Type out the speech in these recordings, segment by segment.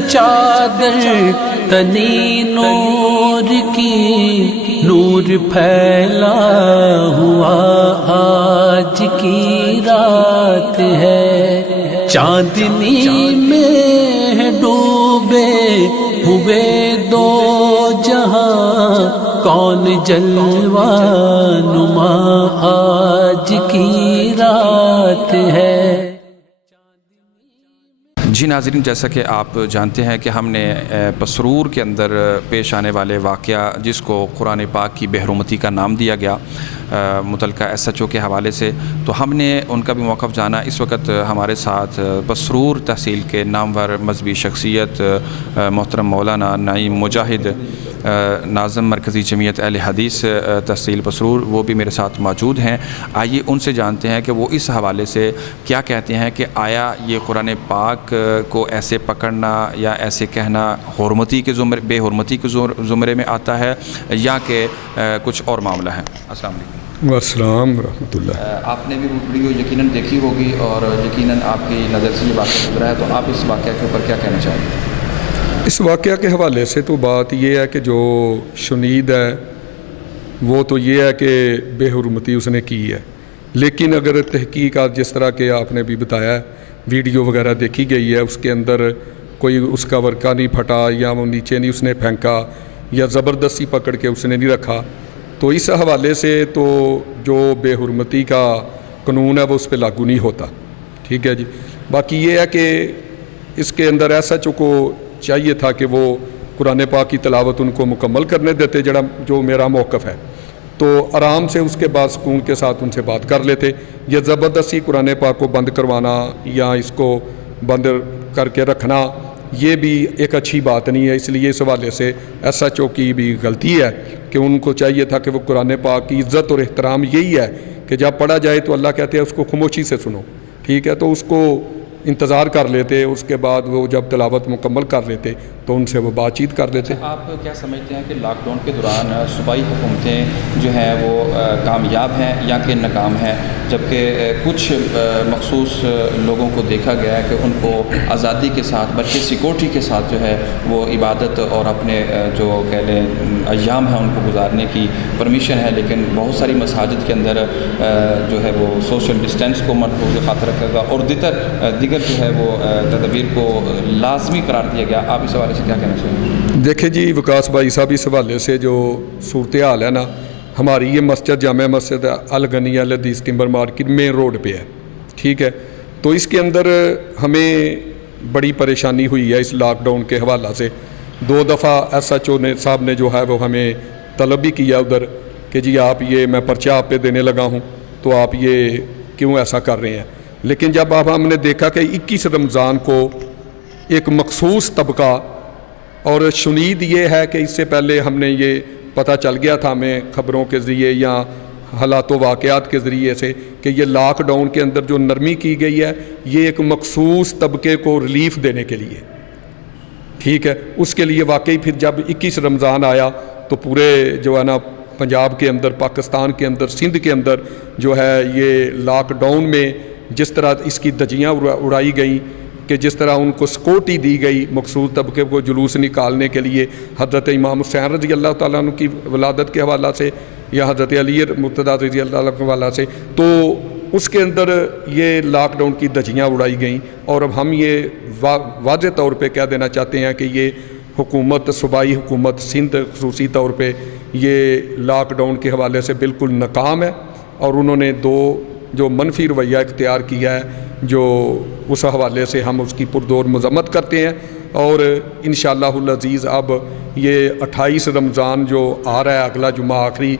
چادر تنی نور کی، نور پھیلا ہوا آج کی رات ہے، چاندنی میں ڈوبے ہوئے دو جہاں، کون جلوہ نما آج کی رات ہے۔ جی ناظرین، جیسا کہ آپ جانتے ہیں کہ ہم نے پسرور کے اندر پیش آنے والے واقعہ جس کو قرآن پاک کی بے حرمتی کا نام دیا گیا متعلقہ ایس ایچ او کے حوالے سے، تو ہم نے ان کا بھی موقف جانا۔ اس وقت ہمارے ساتھ پسرور تحصیل کے نامور مذہبی شخصیت محترم مولانا نعیم مجاہد، ناظم مرکزی جمعیت اہل حدیث تحصیل پسرور، وہ بھی میرے ساتھ موجود ہیں۔ آئیے ان سے جانتے ہیں کہ وہ اس حوالے سے کیا کہتے ہیں کہ آیا یہ قرآن پاک کو ایسے پکڑنا یا ایسے کہنا حرمتی کے زمرے، بے حرمتی کے زمرے میں آتا ہے یا کہ کچھ اور معاملہ ہے؟ السلام علیکم۔ السلام ورحمۃ اللہ۔ آپ نے بھی ویڈیو یقیناً دیکھی ہوگی اور یقیناً آپ کی نظر سے یہ واقعہ گزرا ہے، تو آپ اس واقعہ کے اوپر کیا کہنا چاہیں گے؟ اس واقعہ کے حوالے سے تو بات یہ ہے کہ جو شنید ہے وہ تو یہ ہے کہ بے حرمتی اس نے کی ہے، لیکن اگر تحقیقات جس طرح کہ آپ نے بھی بتایا ہے، ویڈیو وغیرہ دیکھی گئی ہے، اس کے اندر کوئی اس کا ورقہ نہیں پھٹا یا وہ نیچے نہیں اس نے پھینکا یا زبردستی پکڑ کے اس نے نہیں رکھا، تو اس حوالے سے تو جو بے حرمتی کا قانون ہے وہ اس پہ لاگو نہیں ہوتا، ٹھیک ہے جی۔ باقی یہ ہے کہ اس کے اندر ایس ایچ او کو چاہیے تھا کہ وہ قرآن پاک کی تلاوت ان کو مکمل کرنے دیتے، جو میرا موقف ہے، تو آرام سے اس کے بعد سکون کے ساتھ ان سے بات کر لیتے۔ یہ زبردستی قرآن پاک کو بند کروانا یا اس کو بند کر کے رکھنا یہ بھی ایک اچھی بات نہیں ہے، اس لیے اس حوالے سے ایس ایچ او کی بھی غلطی ہے کہ ان کو چاہیے تھا کہ وہ قرآن پاک کی عزت اور احترام یہی ہے کہ جب پڑھا جائے تو اللہ کہتے ہیں اس کو خاموشی سے سنو، ٹھیک ہے، تو اس کو انتظار کر لیتے، اس کے بعد وہ جب تلاوت مکمل کر لیتے تو ان سے وہ بات چیت کر لیتے۔ آپ کیا سمجھتے ہیں کہ لاک ڈاؤن کے دوران صوبائی حکومتیں جو ہیں وہ کامیاب ہیں یا کہ ناکام ہیں، جبکہ کچھ مخصوص لوگوں کو دیکھا گیا ہے کہ ان کو آزادی کے ساتھ بلکہ سیکورٹی کے ساتھ جو ہے وہ عبادت اور اپنے جو کہہ لیں ایام ہیں ان کو گزارنے کی پرمیشن ہے، لیکن بہت ساری مساجد کے اندر جو ہے وہ سوشل ڈسٹینس کو ملحوظ خاطر رکھا گیا اور دیگر جو ہے وہ تدابیر کو لازمی قرار دیا گیا۔ آپ اس حوالے سے کیا کہنا چاہیں؟ دیکھیں جی وکاس بھائی صاحب، اس حوالے سے جو صورتحال ہے نا، ہماری یہ مسجد جامع مسجد الغنیہ الحدیث ٹمبر مارکیٹ مین روڈ پہ ہے، ٹھیک ہے، تو اس کے اندر ہمیں بڑی پریشانی ہوئی ہے اس لاک ڈاؤن کے حوالہ سے۔ 2 دفعہ ایس ایچ او صاحب نے جو ہے وہ ہمیں طلب بھی کیا ادھر کہ جی آپ یہ میں پرچہ آپ پہ دینے لگا ہوں تو آپ یہ کیوں ایسا کر رہے ہیں، لیکن جب اب ہم نے دیکھا کہ 21 رمضان کو ایک مخصوص طبقہ، اور شنید یہ ہے کہ اس سے پہلے ہم نے یہ پتہ چل گیا تھا ہمیں خبروں کے ذریعے یا حالات و واقعات کے ذریعے سے کہ یہ لاک ڈاؤن کے اندر جو نرمی کی گئی ہے یہ ایک مخصوص طبقے کو ریلیف دینے کے لیے، ٹھیک ہے، اس کے لیے واقعی پھر جب 21 رمضان آیا تو پورے جو ہے نا پنجاب کے اندر، پاکستان کے اندر، سندھ کے اندر جو ہے یہ لاک ڈاؤن میں جس طرح اس کی دھجیاں اڑائی گئیں کہ جس طرح ان کو سیکورٹی دی گئی مخصوص طبقے کو جلوس نکالنے کے لیے، حضرت امام حسین رضی اللہ تعالیٰ عنہ کی ولادت کے حوالہ سے یا حضرت علی مرتضیٰ رضی اللہ عنہ کے حوالہ سے، تو اس کے اندر یہ لاک ڈاؤن کی دھجیاں اڑائی گئیں۔ اور اب ہم یہ واضح طور پہ کہہ دینا چاہتے ہیں کہ یہ حکومت، صوبائی حکومت سندھ خصوصی طور پہ یہ لاک ڈاؤن کے حوالے سے بالکل ناکام ہے، اور انہوں نے 2 جو منفی رویہ اختیار کیا ہے، جو اس حوالے سے ہم اس کی پرزور مذمت کرتے ہیں۔ اور انشاءاللہ العزیز اب یہ 28 رمضان جو آ رہا ہے، اگلا جمعہ آخری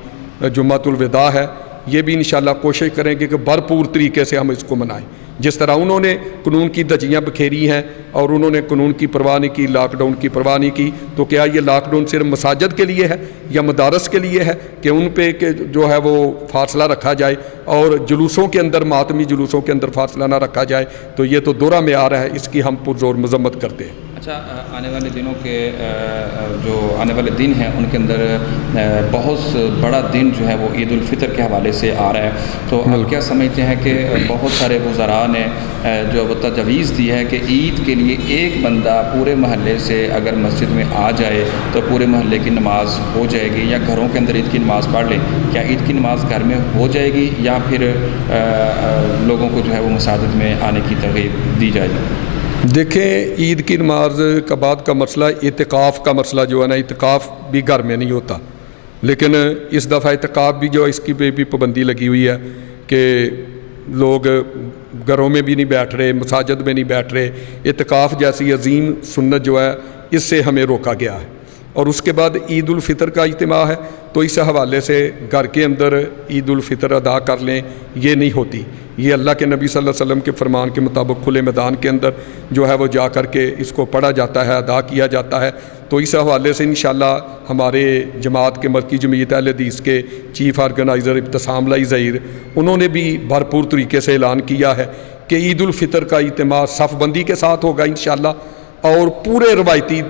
جمعۃ الوداع ہے، یہ بھی انشاءاللہ کوشش کریں گے کہ بھرپور طریقے سے ہم اس کو منائیں۔ جس طرح انہوں نے قانون کی دھجیاں بکھیری ہیں اور انہوں نے قانون کی پرواہ نہیں کی، لاک ڈاؤن کی پرواہ نہیں کی، تو کیا یہ لاک ڈاؤن صرف مساجد کے لیے ہے یا مدارس کے لیے ہے کہ ان پہ کہ جو ہے وہ فاصلہ رکھا جائے اور جلوسوں کے اندر، ماتمی جلوسوں کے اندر فاصلہ نہ رکھا جائے؟ تو یہ تو دورہ میں آ رہا ہے، اس کی ہم پرزور مذمت کرتے ہیں۔ اچھا، آنے والے دنوں کے جو آنے والے دن ہیں ان کے اندر بہت بڑا دن جو ہے وہ عید الفطر کے حوالے سے آ رہا ہے، تو آپ کیا سمجھتے ہیں کہ بہت سارے وزراء نے جو تجویز دی ہے کہ عید کے لیے ایک بندہ پورے محلے سے اگر مسجد میں آ جائے تو پورے محلے کی نماز ہو جائے گی، یا گھروں کے اندر عید کی نماز پڑھ لیں، کیا عید کی نماز گھر میں ہو جائے گی یا پھر لوگوں کو جو ہے وہ مساجد میں آنے کی ترغیب دی جائے گی؟ دیکھیں، عید کی نماز کا بعد کا مسئلہ اعتکاف کا مسئلہ جو ہے نا، اعتکاف بھی گھر میں نہیں ہوتا، لیکن اس دفعہ اعتکاف بھی جو اس کی پہ بھی پابندی لگی ہوئی ہے کہ لوگ گھروں میں بھی نہیں بیٹھ رہے، مساجد میں نہیں بیٹھ رہے۔ اعتکاف جیسی عظیم سنت جو ہے اس سے ہمیں روکا گیا ہے، اور اس کے بعد عید الفطر کا اجتماع ہے، تو اس حوالے سے گھر کے اندر عید الفطر ادا کر لیں، یہ نہیں ہوتی۔ یہ اللہ کے نبی صلی اللہ علیہ وسلم کے فرمان کے مطابق کھلے میدان کے اندر جو ہے وہ جا کر کے اس کو پڑھا جاتا ہے، ادا کیا جاتا ہے۔ تو اس حوالے سے انشاءاللہ ہمارے جماعت کے مرکزی جمعیت اہل حدیث کے چیف آرگنائزر ابتسام لائی ظہیر، انہوں نے بھی بھرپور طریقے سے اعلان کیا ہے کہ عید الفطر کا اجتماع صف بندی کے ساتھ ہوگا انشاءاللہ، اور پورے روایتی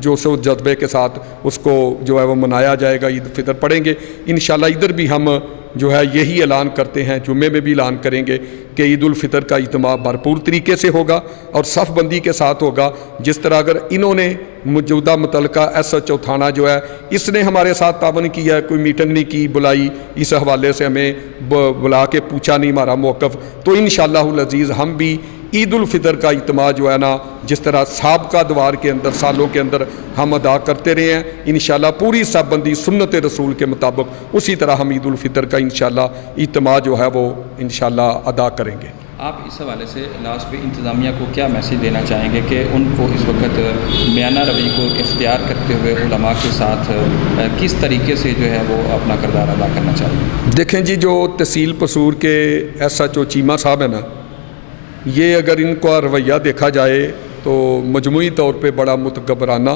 جوش و جذبے کے ساتھ اس کو جو ہے وہ منایا جائے گا، عید الفطر پڑھیں گے انشاءاللہ۔ ادھر بھی ہم جو ہے یہی اعلان کرتے ہیں، جمعے میں بھی اعلان کریں گے کہ عید الفطر کا اجتماع بھرپور طریقے سے ہوگا اور صف بندی کے ساتھ ہوگا۔ جس طرح اگر انہوں نے موجودہ متعلقہ SHO تھانہ جو ہے اس نے ہمارے ساتھ تعاون کیا ہے، کوئی میٹنگ نہیں کی بلائی، اس حوالے سے ہمیں بلا کے پوچھا نہیں ہمارا موقف، تو انشاءاللہ العزیز ہم بھی عید الفطر کا اجتماع جو ہے نا، جس طرح سابقہ دوار کے اندر سالوں کے اندر ہم ادا کرتے رہے ہیں، انشاءاللہ پوری صف بندی سنت رسول کے مطابق اسی طرح ہم عید الفطر کا انشاءاللہ اجتماع جو ہے وہ انشاءاللہ ادا کریں گے۔ آپ اس حوالے سے لاسٹ پہ انتظامیہ کو کیا میسیج دینا چاہیں گے کہ ان کو اس وقت میانہ روی کو اختیار کرتے ہوئے علماء کے ساتھ کس طریقے سے جو ہے وہ اپنا کردار ادا کرنا چاہیے؟ دیکھیں جی، جو تحصیل پسور کے SHO چیمہ صاحب ہیں نا، یہ اگر ان کا رویہ دیکھا جائے تو مجموعی طور پہ بڑا متکبرانہ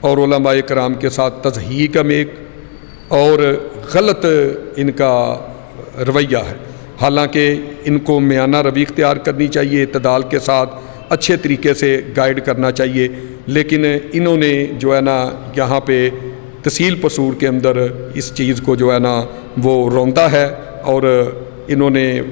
اور علماء کرام کے ساتھ تضحیق میں اور غلط ان کا رویہ ہے۔ حالانکہ ان کو میانہ روی اختیار کرنی چاہیے، اعتدال کے ساتھ اچھے طریقے سے گائیڈ کرنا چاہیے، لیکن انہوں نے جو ہے نا یہاں پہ تحصیل پسور کے اندر اس چیز کو جو ہے نا وہ روندا ہے، اور انہوں نے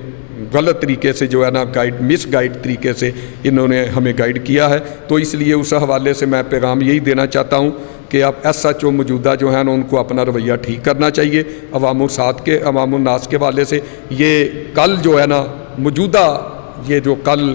غلط طریقے سے جو ہے نا مس گائیڈ طریقے سے انہوں نے ہمیں گائیڈ کیا ہے۔ تو اس لیے اس حوالے سے میں پیغام یہی دینا چاہتا ہوں کہ اب SHO موجودہ جو ہیں نا ان کو اپنا رویہ ٹھیک کرنا چاہیے۔ عوام الناس کے حوالے سے یہ کل جو ہے نا موجودہ یہ جو کل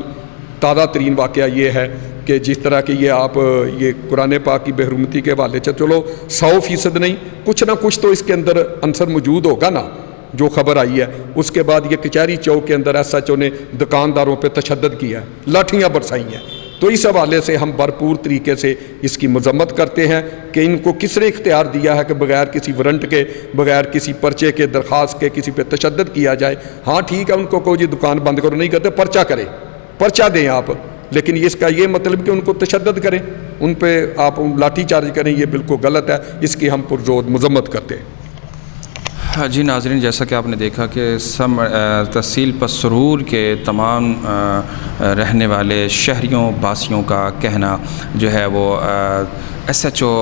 تازہ ترین واقعہ یہ ہے کہ جس طرح کہ یہ قرآن پاک کی بحرمتی کے حوالے سے چلو 100% نہیں، کچھ نہ کچھ تو اس کے اندر عنصر موجود ہوگا نا، جو خبر آئی ہے۔ اس کے بعد یہ کچہری چوک کے اندر SHO نے دکانداروں پہ تشدد کیا ہے، لاٹھیاں برسائی ہیں۔ تو اس حوالے سے ہم بھرپور طریقے سے اس کی مذمت کرتے ہیں کہ ان کو کس نے اختیار دیا ہے کہ بغیر کسی وارنٹ کے، بغیر کسی پرچے کے، درخواست کے کسی پہ تشدد کیا جائے۔ ہاں ٹھیک ہے، ان کو کوئی دکان بند کرو نہیں کرتے، پرچہ کریں، پرچہ دیں آپ، لیکن اس کا یہ مطلب کہ ان کو تشدد کریں، ان پہ آپ لاٹھی چارج کریں، یہ بالکل غلط ہے، اس کی ہم پرزور مذمت کرتے ہیں۔ جی ناظرین، جیسا کہ آپ نے دیکھا کہ تحصیل پسرور کے تمام رہنے والے شہریوں باسیوں کا کہنا جو ہے وہ SHO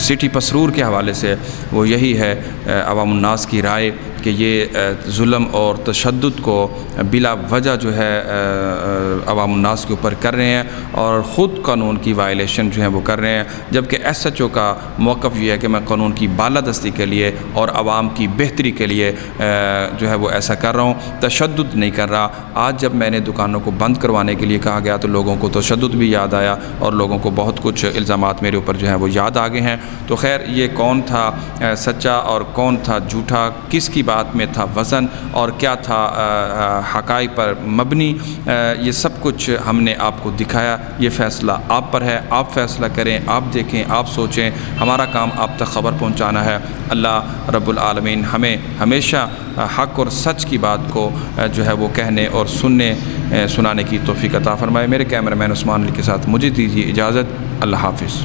سٹی پسرور کے حوالے سے وہ یہی ہے، عوام الناس کی رائے کہ یہ ظلم اور تشدد کو بلا وجہ جو ہے عوام الناس کے اوپر کر رہے ہیں اور خود قانون کی وائلیشن جو ہے وہ کر رہے ہیں، جبکہ SHO کا موقف یہ ہے کہ میں قانون کی بالادستی کے لیے اور عوام کی بہتری کے لیے جو ہے وہ ایسا کر رہا ہوں، تشدد نہیں کر رہا۔ آج جب میں نے دکانوں کو بند کروانے کے لیے کہا گیا تو لوگوں کو تشدد بھی یاد آیا اور لوگوں کو بہت کچھ الزامات میرے اوپر جو ہیں وہ یاد آ گئے ہیں۔ تو خیر، یہ کون تھا سچا اور کون تھا جھوٹا، کس کی بات میں تھا وزن اور کیا تھا حقائق پر مبنی، یہ سب کچھ ہم نے آپ کو دکھایا۔ یہ فیصلہ آپ پر ہے، آپ فیصلہ کریں، آپ دیکھیں، آپ سوچیں، ہمارا کام آپ تک خبر پہنچانا ہے۔ اللہ رب العالمین ہمیں ہمیشہ حق اور سچ کی بات کو جو ہے وہ کہنے اور سنانے کی توفیق عطا فرمائے۔ میرے کیمرہ مین عثمان علی کے ساتھ مجھے دیجیے اجازت، اللہ حافظ۔